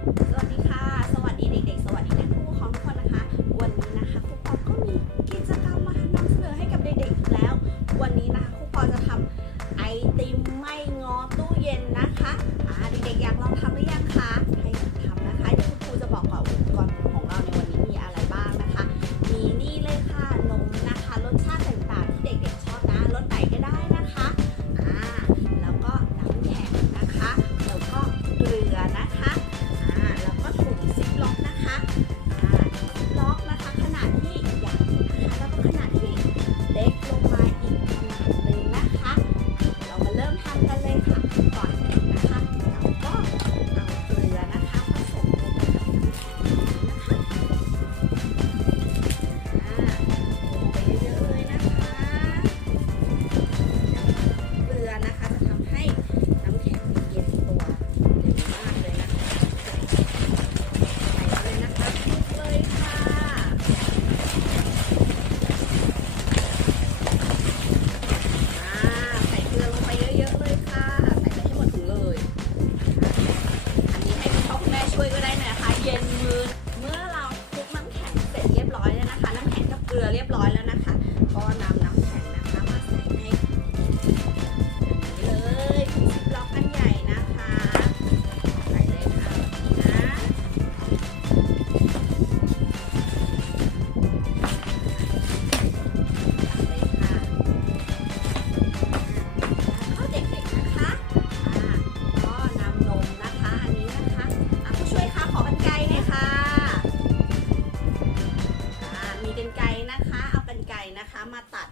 สวัสดีค่ะ สวัสดีเด็กๆ สวัสดีท่านผู้ปกครองทุกคนนะคะ วันนี้นะคะครูปอก็มีกิจกรรมมานำเสนอให้กับเด็กๆอีกแล้ว วันนี้นะคะครูปอจะทำไอติมไม่งอตู้เย็นนะคะอ่าเด็กๆอยากลองทำหรือยังคะ ให้ทำนะคะ เดี๋ยวคุณครูจะบอกก่อนอุปกรณ์ของเราใน รียบร้อยแล้วนะคะ น้ำแข็งกับเกลือเรียบร้อยแล้วนะคะ ก็นำน้ำแข็งนะคะมาใส่ใน มาตัด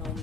นม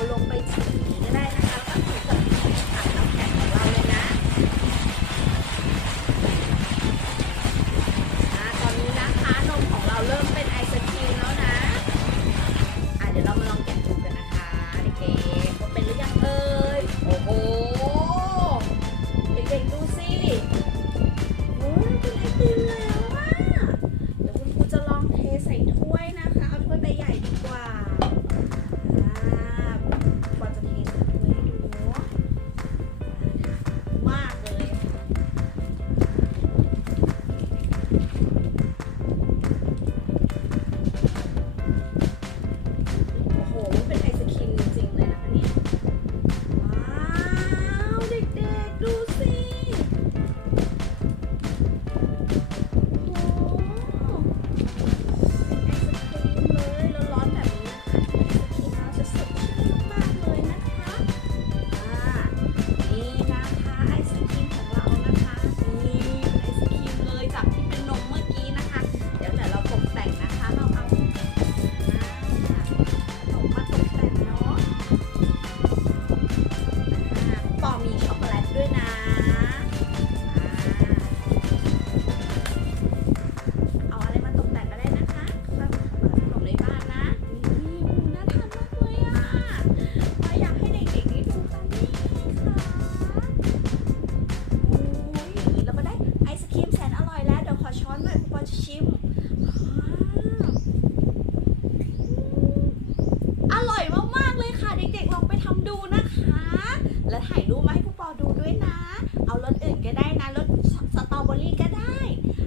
얼렁 ิม อร่อยมาก ๆ เลยค่ะ เด็ก ๆ ลองไปทำดูนะคะ และถ่ายรูปมาให้ผู้ปอดูด้วยนะ เอารสอื่นก็ได้นะรสสตรอเบอรี่ก็ได้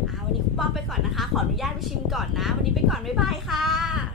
อ่าวันนี้ผู้ปอไปก่อนนะคะ ขออนุญาตไปชิมก่อนนะ วันนี้ไปก่อน บ๊ายบาย